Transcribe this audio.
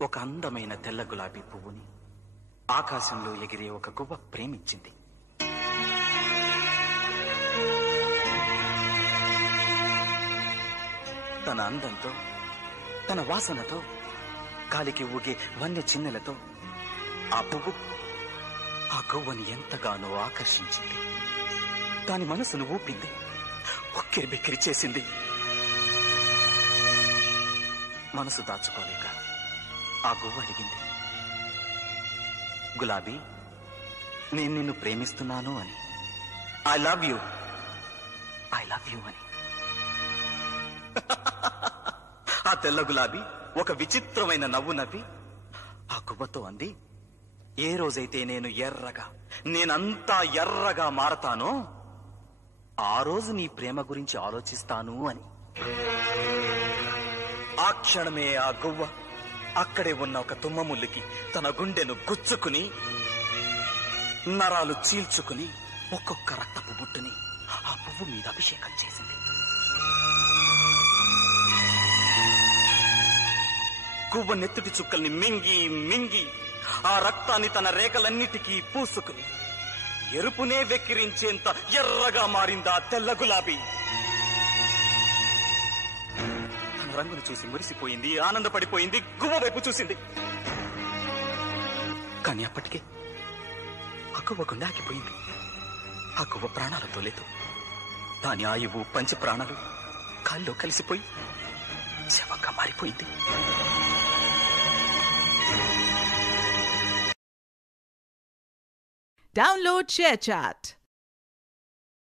ఒక అందమైన తెల్ల గులాబీ పువ్వుని ఆకాశంలో ఎగిరే ఒక గువ్వ ప్రేమించింది. తన అందంతో, తన వాసనతో, గాలికి ఊగే వన్య చిన్నెలతో ఆ పువ్వు ఆ గువ్వని ఎంతగానో ఆకర్షించింది. దాని మనసును ఊపింది, ఉక్కిరి బిక్కిరి చేసింది. మనసు దాచుకోలేక ఆ గువ్వ అడిగింది, గులాబీ, నేను నిన్ను ప్రేమిస్తున్నాను అని. ఐ లవ్ యూ అని. ఆ తెల్ల గులాబీ ఒక విచిత్రమైన నవ్వు నవ్వి ఆ గువ్వతో అంది, ఏ రోజైతే నేనంతా ఎర్రగా మారతానో ఆ రోజు నీ ప్రేమ గురించి ఆలోచిస్తాను అని. ఆ క్షణమే ఆ గువ్వ అక్కడే ఉన్న ఒక తుమ్మముల్లికి తన గుండెను గుచ్చుకుని, నరాలు చీల్చుకుని ఒక్కొక్క రక్తపు బుట్టుని ఆ పువ్వు మీద అభిషేకం చేసింది. గువ్వ నెత్తుటి చుక్కల్ని మింగి మింగి ఆ రక్తాన్ని తన రేఖలన్నిటికీ పూసుకుని ఎరుపునే వెక్కిరించేంత ఎర్రగా మారిందా తెల్ల గులాబీ. తన రంగును చూసి మురిసిపోయింది, ఆనందపడిపోయింది, గువ్వ వైపు చూసింది. కానీ అప్పటికే ఆ గువ్వ గుండె ఆగిపోయింది. ఆ గువ్వ ప్రాణాలతో లేదు. దాని ఆయువు పంచ ప్రాణాలు కాల్లో కలిసిపోయి శవంగా మారిపోయింది. Download ShareChat.